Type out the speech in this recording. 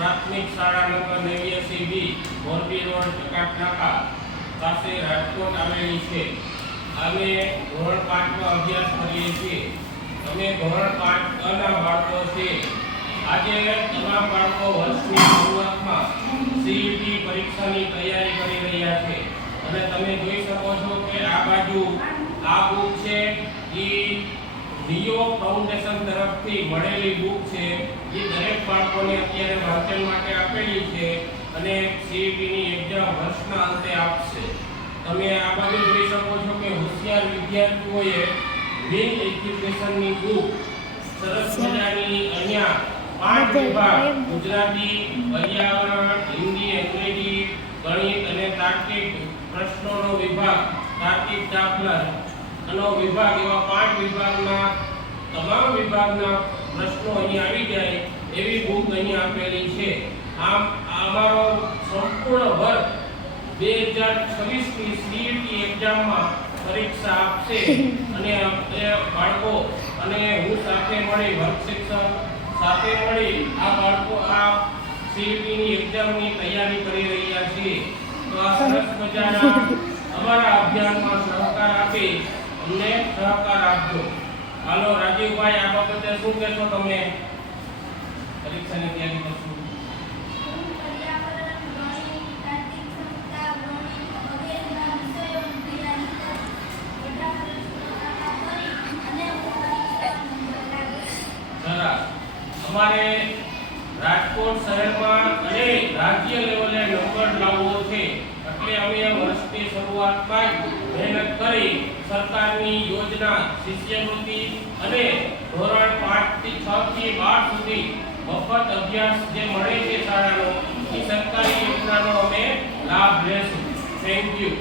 પ્રાથમિક શાળા નંબર નેવ્યાસી બી, મોરબી રોડ ચકાટનાકા પાસે રાજકોટ આવેલી છે. અમે ધોરણ પાંચમાં અભ્યાસ કરીએ છીએ. અમે ધોરણ પાંચ અના બાળકો છે આજે તમામ બાળકો વર્ષની શરૂઆતમાં સીઈટી પરીક્ષાની તૈયારી કરી રહ્યા છે. અને તમે જોઈ શકો છો કે આ બાજુ આ બુક છે. એ રિયો ફાઉન્ડેશન તરફથી મળેલી બુક છે. એ બાળકોને અત્યારે વાંચન માટે આપેલી છે અને સીઈટીની એક્ઝામ વર્ષના અંતે આપશે. તમે આ બાજુ જોઈ શકો છો કે હોશિયાર વિદ્યાર્થીઓએ વિન એજ્યુકેશનની બુક સરસ મજાની અહીંયા પાંચ વિભાગ ગુજરાતી પર્યાવરણ હિન્દી અંગ્રેજી ગણિત અને તાર્કિક પ્રશ્નોનો વિભાગ તાર્કિક દાખલા. નો વિભાગ એવા પાંચ વિભાગના તમામ વિભાગના પ્રશ્નો અહીં આવી જાય એવી બુક અહીં આપેલી છે. આમ અમારો સંપૂર્ણ વર્ગ બે હજાર છવ્વીસની સીઈટી એક્ઝામમાં પરીક્ષા આપશે. અને બાળકો અને હું સાથે મળી વર્ગ શિક્ષક સાથે મળી આ બાળકો આ સીઈટીની એક્ઝામની તૈયારી કરી રહ્યા છીએ. તો આ સરસ મજાના અમારા અભિયાનમાં સહકાર આપી અમને સહકાર આપજો. હાલો રાજીવભાઈ આ બાબતે શું કહેશો તમે? પરીક્ષાની તૈયારી કરશું. અમારે રાજકોટ શહેરમાં ક્ષમતા ગણિત વગેરેના વિષયોની તૈયારી કરી બધા પ્રશ્નો કરી અને હું પરીક્ષામાં નંબર લાવીશ સરસ અમારે રાજકોટ શહેરમાં અને રાજ્ય લેવલે નંબર લાવવો છે એટલે અમે વર્ષની શરૂઆતમાં જ મહેનત કરી સરકારની યોજના, શિષ્યવૃત્તિ અને ધોરણ પાંચથી છ થી બાર સુધી મફત અભ્યાસ જે મળે છે શાળાનો, એ સરકારી યોજનાનો અમે લાભ લેશું. Thank you